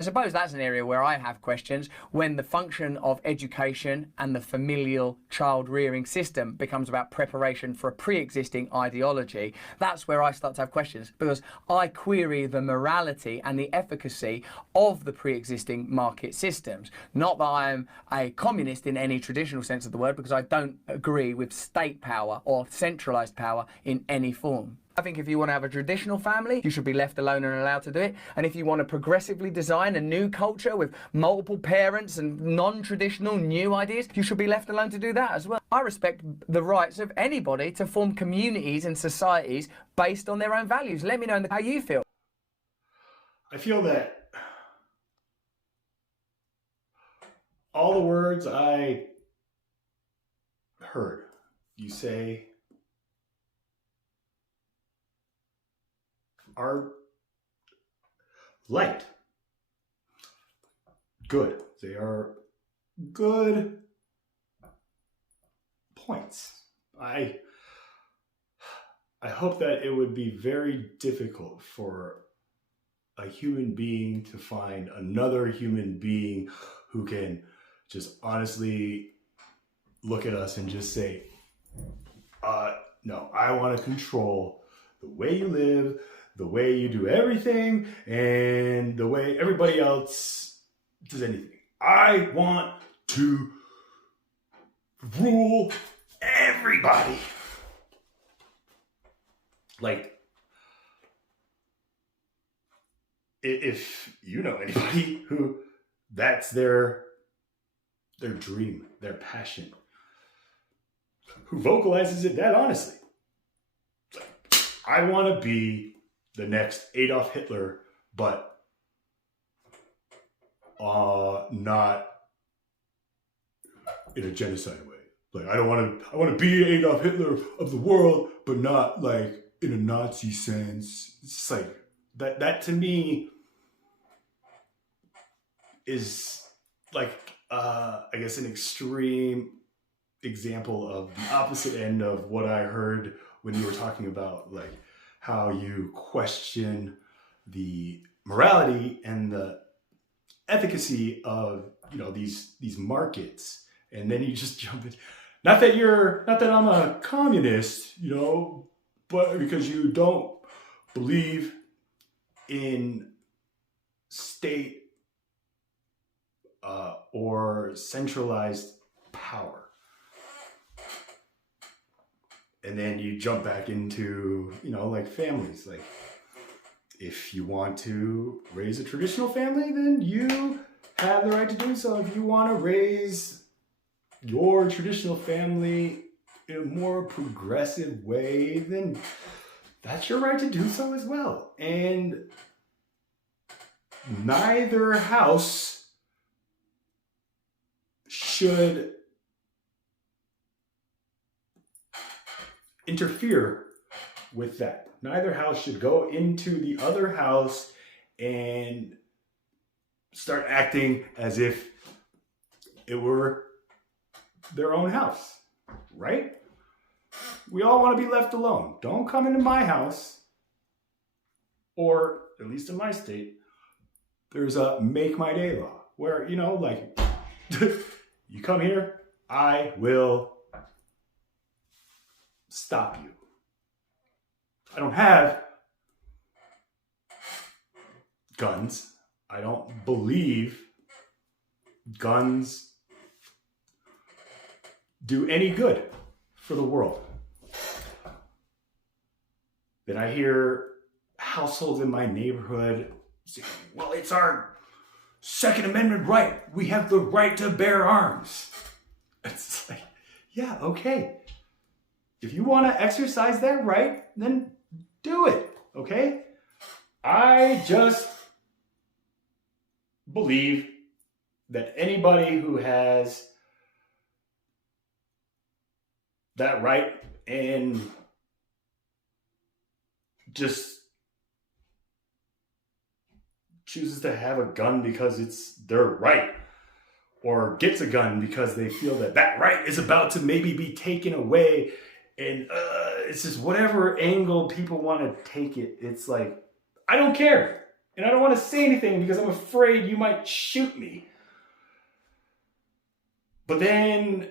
I suppose that's an area where I have questions when the function of education and the familial child rearing system becomes about preparation for a pre-existing ideology. That's where I start to have questions, because I query the morality and the efficacy of the pre-existing market systems. Not that I am a communist in any traditional sense of the word, because I don't agree with state power or centralized power in any form. I think if you want to have a traditional family, you should be left alone and allowed to do it. And if you want to progressively design a new culture with multiple parents and non-traditional new ideas, you should be left alone to do that as well. I respect the rights of anybody to form communities and societies based on their own values. Let me know how you feel. I feel that all the words I heard you say are light, good. They are good points. I hope that it would be very difficult for a human being to find another human being who can just honestly look at us and just say, no, I want to control the way you live, the way you do everything, and the way everybody else does anything. I want to rule everybody. Like, if you know anybody who that's their dream, their passion, who vocalizes it that honestly, it's like, I want to be the next Adolf Hitler, but not in a genocide way. Like, I want to be Adolf Hitler of the world, but not like in a Nazi sense. It's like that to me is like I guess an extreme example of the opposite end of what I heard when you were talking about like how you question the morality and the efficacy of, you know, these markets, and then you just jump in. Not that I'm a communist, you know, but because you don't believe in state or centralized power. And then you jump back into, you know, like families. Like, if you want to raise a traditional family, then you have the right to do so. If you want to raise your traditional family in a more progressive way, then that's your right to do so as well. And neither house should interfere with that. Neither house should go into the other house and start acting as if it were their own house, right? We all want to be left alone. Don't come into my house, or at least in my state, there's a make my day law where, you know, like, you come here, I will stop you. I don't have guns. I don't believe guns do any good for the world. Then I hear households in my neighborhood saying, well, it's our Second Amendment right. We have the right to bear arms. It's like, yeah, okay. If you want to exercise that right, then do it, okay? I just believe that anybody who has that right and just chooses to have a gun because it's their right, or gets a gun because they feel that that right is about to maybe be taken away, and it's just whatever angle people want to take it. It's like, I don't care. And I don't want to say anything because I'm afraid you might shoot me. But then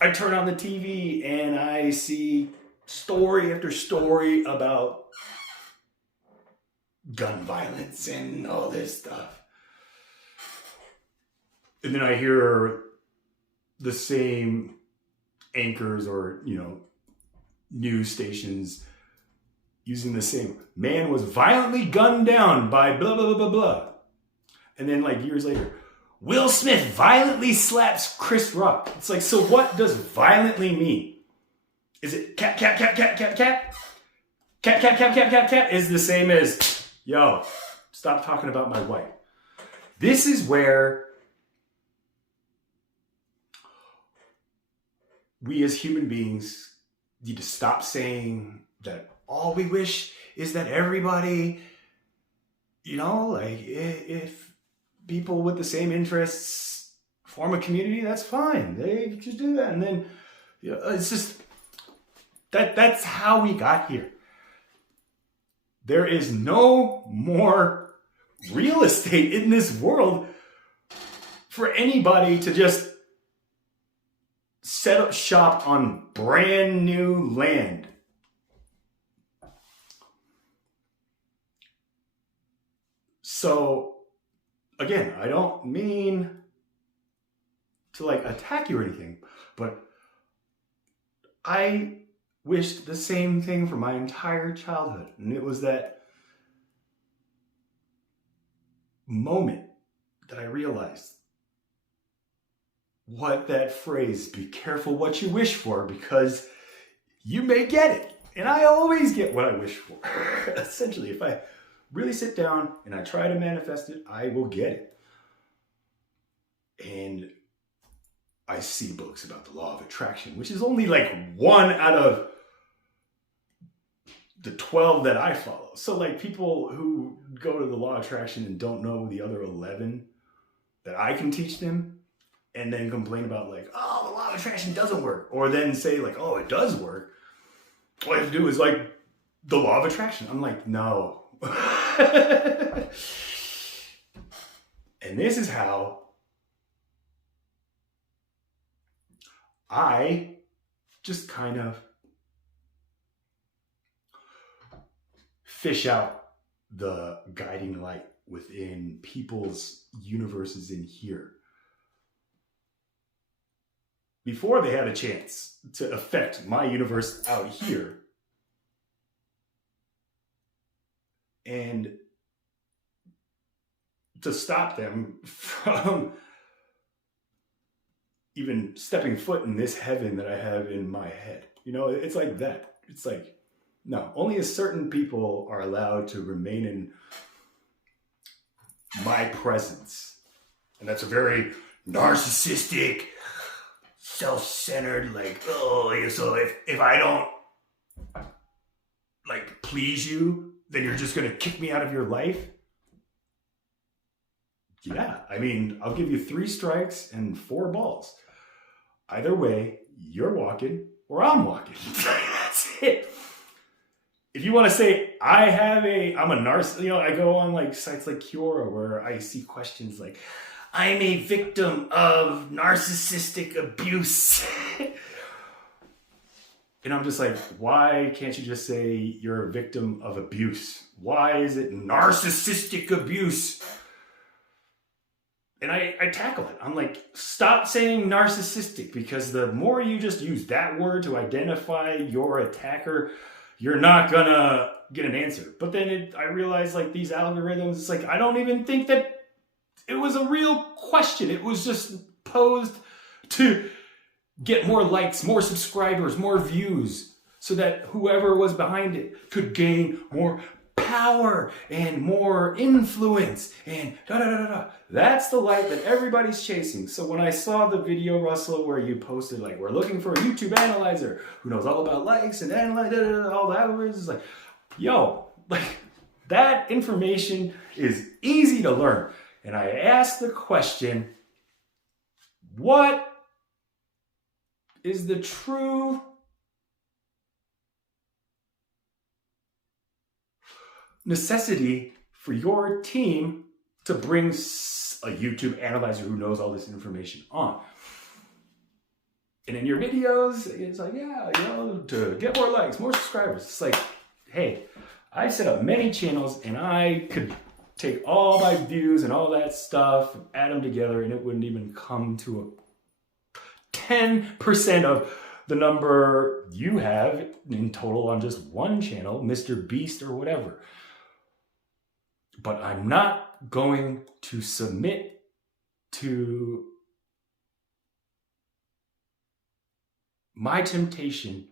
I turn on the TV and I see story after story about gun violence and all this stuff. And then I hear the same anchors or, news stations using the same, man was violently gunned down by blah, blah, blah, blah, blah. And then like years later, Will Smith violently slaps Chris Rock. It's like, so what does violently mean? Is it cap, cap, cap, cap, cap, cap? Cap, cap, cap, cap, cap, cap is the same as, yo, stop talking about my wife. This is where we as human beings need to stop saying that all we wish is that everybody, if people with the same interests form a community, that's fine. They just do that. And then, it's just, that's how we got here. There is no more real estate in this world for anybody to just set up shop on brand new land. So, again, I don't mean to attack you or anything, but I wished the same thing for my entire childhood. And it was that moment that I realized what that phrase, be careful what you wish for, because you may get it. And I always get what I wish for. Essentially, if I really sit down and I try to manifest it, I will get it. And I see books about the law of attraction, which is only one out of the 12 that I follow. So people who go to the law of attraction and don't know the other 11 that I can teach them, and then complain about oh, the law of attraction doesn't work. Or then say oh, it does work. All you have to do is the law of attraction. I'm no. And this is how I just kind of fish out the guiding light within people's universes in here before they had a chance to affect my universe out here. And to stop them from even stepping foot in this heaven that I have in my head. It's like that. It's no, only a certain people are allowed to remain in my presence. And that's a very narcissistic, self-centered, so if I don't please you, then you're just gonna kick me out of your life? Yeah, I'll give you 3 strikes and 4 balls. Either way, you're walking or I'm walking. That's it. If you want to say I'm a narcissist, I go on sites like Quora where I see questions like, I'm a victim of narcissistic abuse. And I'm just why can't you just say you're a victim of abuse? Why is it narcissistic abuse? And I tackle it. I'm stop saying narcissistic, because the more you just use that word to identify your attacker, you're not gonna get an answer. But then I realize these algorithms, it's I don't even think that it was a real question. It was just posed to get more likes, more subscribers, more views, so that whoever was behind it could gain more power and more influence and da-da-da-da-da. That's the light that everybody's chasing. So when I saw the video, Russell, where you posted we're looking for a YouTube analyzer who knows all about likes and analyze all the algorithms, it's yo, that information is easy to learn. And I asked the question, what is the true necessity for your team to bring a YouTube analyzer who knows all this information on. And in your videos, it's like, yeah, to get more likes, more subscribers. It's like, hey, I set up many channels and I could take all my views and all that stuff and add them together, and it wouldn't even come to a 10% of the number you have in total on just one channel, Mr. Beast or whatever. But I'm not going to submit to my temptation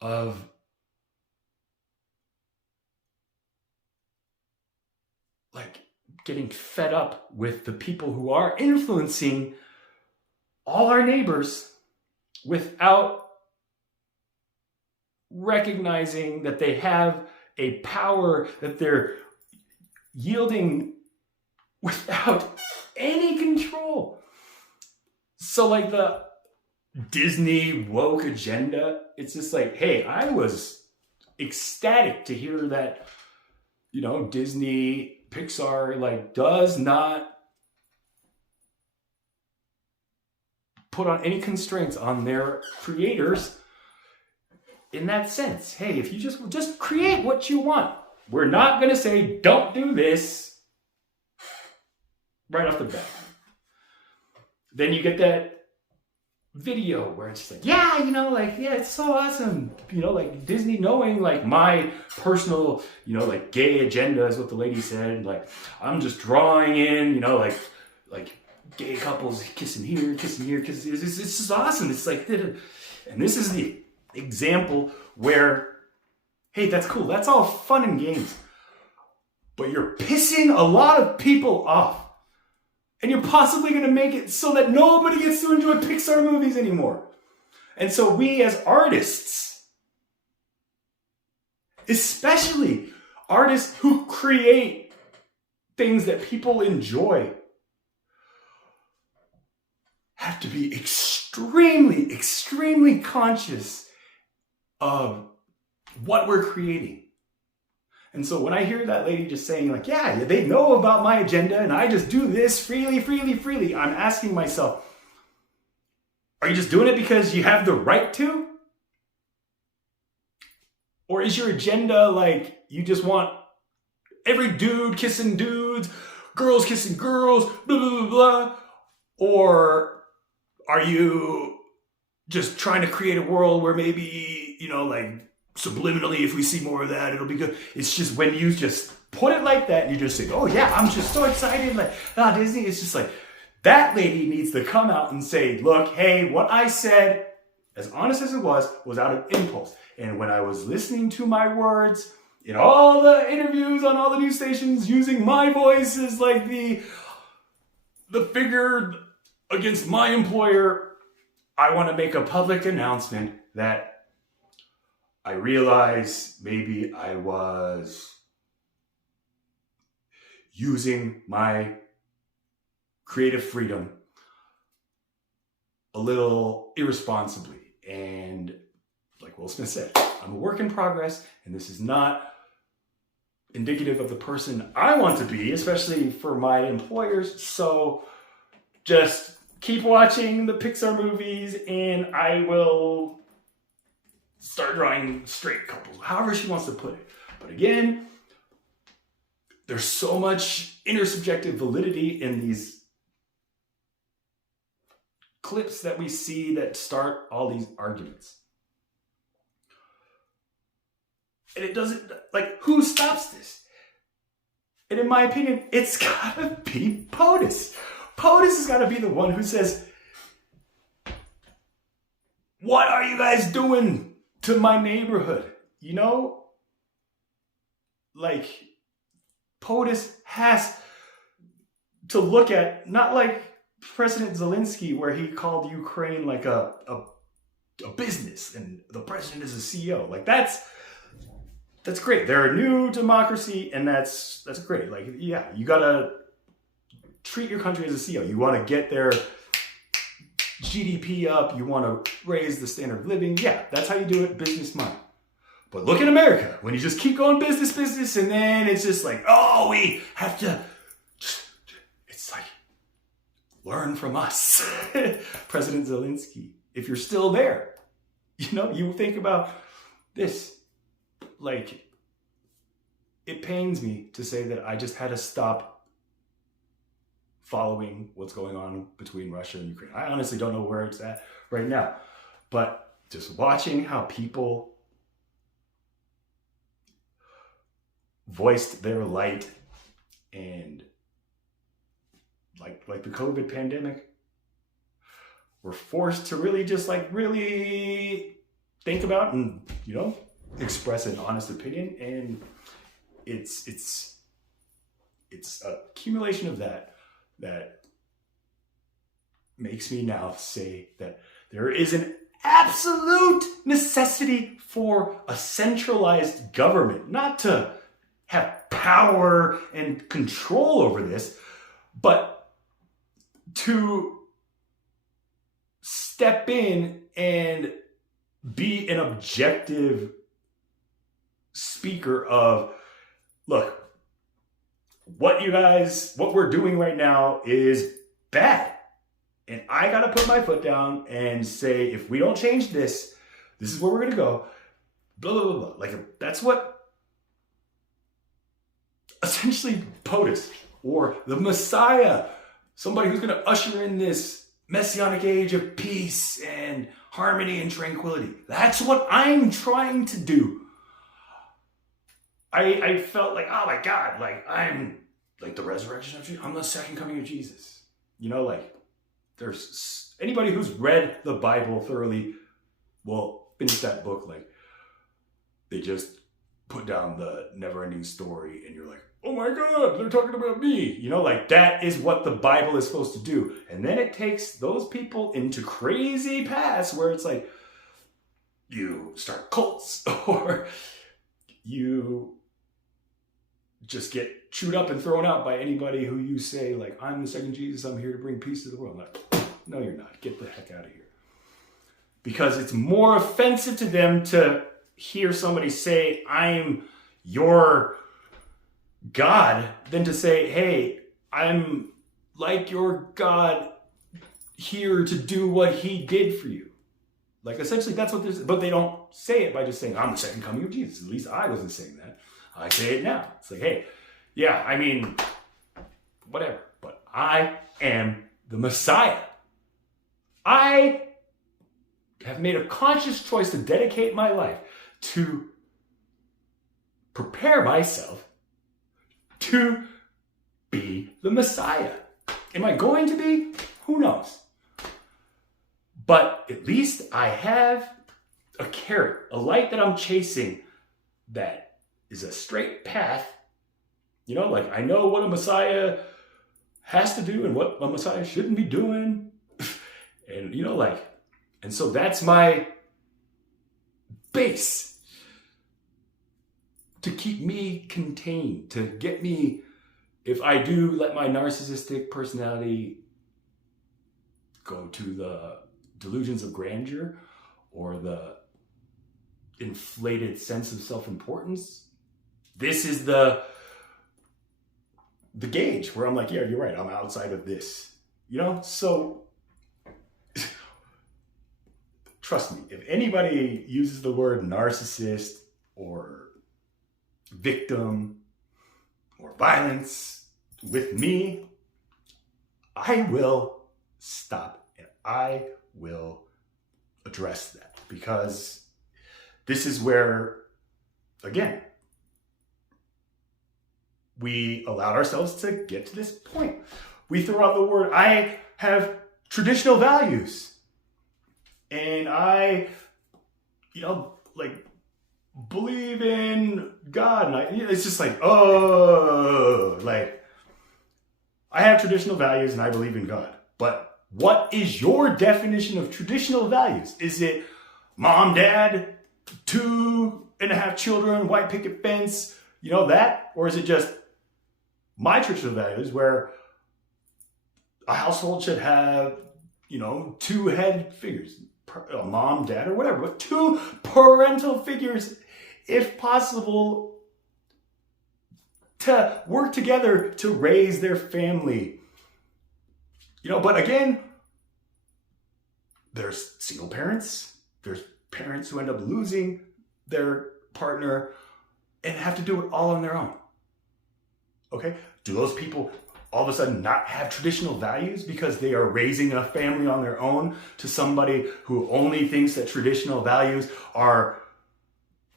of like getting fed up with the people who are influencing all our neighbors without recognizing that they have a power that they're yielding without any control. So like the Disney woke agenda, it's just like, hey, I was ecstatic to hear that, Disney, Pixar, like, does not put on any constraints on their creators in that sense. Hey, if you just create what you want. We're not going to say, don't do this right off the bat. Then you get that video where it's just like, yeah, it's so awesome. Like Disney knowing like my personal, like gay agenda is what the lady said. Like I'm just drawing in, like gay couples kissing here, kissing. It's just awesome. It's like, and this is the example where, hey, that's cool. That's all fun and games. But you're pissing a lot of people off. And you're possibly going to make it so that nobody gets to enjoy Pixar movies anymore. And so we as artists, especially artists who create things that people enjoy, have to be extremely, extremely conscious of what we're creating. And so when I hear that lady just saying like, yeah, they know about my agenda and I just do this freely, I'm asking myself, are you just doing it because you have the right to? Or is your agenda like you just want every dude kissing dudes, girls kissing girls, blah, blah, blah, blah? Or are you just trying to create a world where maybe, like, subliminally, if we see more of that, it'll be good. It's just when you just put it like that and you just say, oh yeah, I'm just so excited. Like, Disney, it's just like, that lady needs to come out and say, look, hey, what I said, as honest as it was out of impulse. And when I was listening to my words in all the interviews on all the news stations using my voice as like the figure against my employer, I want to make a public announcement that I realize maybe I was using my creative freedom a little irresponsibly. And like Will Smith said, I'm a work in progress, and this is not indicative of the person I want to be, especially for my employers. So just keep watching the Pixar movies, and I will start drawing straight couples, however she wants to put it. But again, there's so much intersubjective validity in these clips that we see that start all these arguments. And it doesn't, like, who stops this? And in my opinion, it's gotta be POTUS. POTUS has gotta be the one who says, what are you guys doing to my neighborhood? Like, POTUS has to look at, not like President Zelensky, where he called Ukraine like a business and the president is a CEO. Like, that's great. They're a new democracy, and that's great. Like, yeah, you gotta treat your country as a CEO. You want to get their GDP up. You want to raise the standard of living. Yeah, that's how you do it. Business mind. But look at America, when you just keep going business, and then it's just like, oh, we have to, it's like, learn from us. President Zelensky, if you're still there, you think about this. Like, it pains me to say that I just had to stop following what's going on between Russia and Ukraine. I honestly don't know where it's at right now, but just watching how people voiced their light, and like the COVID pandemic, were forced to really just really think about and express an honest opinion, and it's a accumulation of that makes me now say that there is an absolute necessity for a centralized government, not to have power and control over this, but to step in and be an objective speaker of, look, what we're doing right now is bad. And I got to put my foot down and say, if we don't change this, this is where we're going to go. Blah, blah, blah, blah. Like, that's what essentially POTUS, or the Messiah, somebody who's going to usher in this messianic age of peace and harmony and tranquility. That's what I'm trying to do. I felt like, oh my God, like I'm like the resurrection of Jesus. I'm the second coming of Jesus. There's anybody who's read the Bible thoroughly will finish that book. Like, they just put down the never-ending story, and you're like, oh my God, they're talking about me. That is what the Bible is supposed to do. And then it takes those people into crazy paths where it's like, you start cults, or you just get chewed up and thrown out by anybody who you say, like, I'm the second Jesus, I'm here to bring peace to the world. Like, no, you're not. Get the heck out of here. Because it's more offensive to them to hear somebody say, I'm your God, than to say, hey, I'm like your God, here to do what he did for you. Like, essentially, that's what this is. But they don't say it by just saying, I'm the second coming of Jesus. At least I wasn't saying that. I say it now. It's like, hey, yeah, I mean, whatever. But I am the Messiah. I have made a conscious choice to dedicate my life to prepare myself to be the Messiah. Am I going to be? Who knows? But at least I have a carrot, a light that I'm chasing that is a straight path. Like, I know what a Messiah has to do and what a Messiah shouldn't be doing. And, and so that's my base to keep me contained, to get me, if I do let my narcissistic personality go to the delusions of grandeur or the inflated sense of self-importance, this is the gauge where I'm like, yeah, you're right, I'm outside of this. So trust me, if anybody uses the word narcissist or victim or violence with me, I will stop and I will address that, because this is where, again, we allowed ourselves to get to this point. We throw out the word, I have traditional values, and I, believe in God, and it's just like, I have traditional values and I believe in God. But what is your definition of traditional values? Is it mom, dad, 2.5 children, white picket fence, that? Or is it just my traditional values where a household should have, 2 head figures, a mom, dad, or whatever, but 2 parental figures if possible, to work together to raise their family. But again, there's single parents, there's parents who end up losing their partner and have to do it all on their own. Okay? Do those people all of a sudden not have traditional values because they are raising a family on their own to somebody who only thinks that traditional values are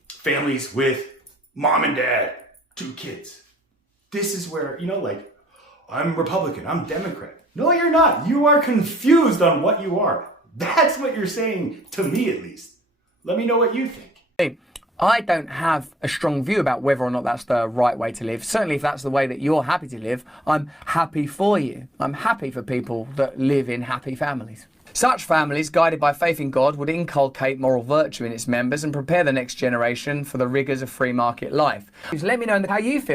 families with mom and dad, 2 kids? This is where, I'm Republican, I'm Democrat. No, you're not. You are confused on what you are. That's what you're saying, to me at least. Let me know what you think. Hey, I don't have a strong view about whether or not that's the right way to live. Certainly if that's the way that you're happy to live, I'm happy for you. I'm happy for people that live in happy families. Such families, guided by faith in God, would inculcate moral virtue in its members and prepare the next generation for the rigours of free market life. Let me know how you feel.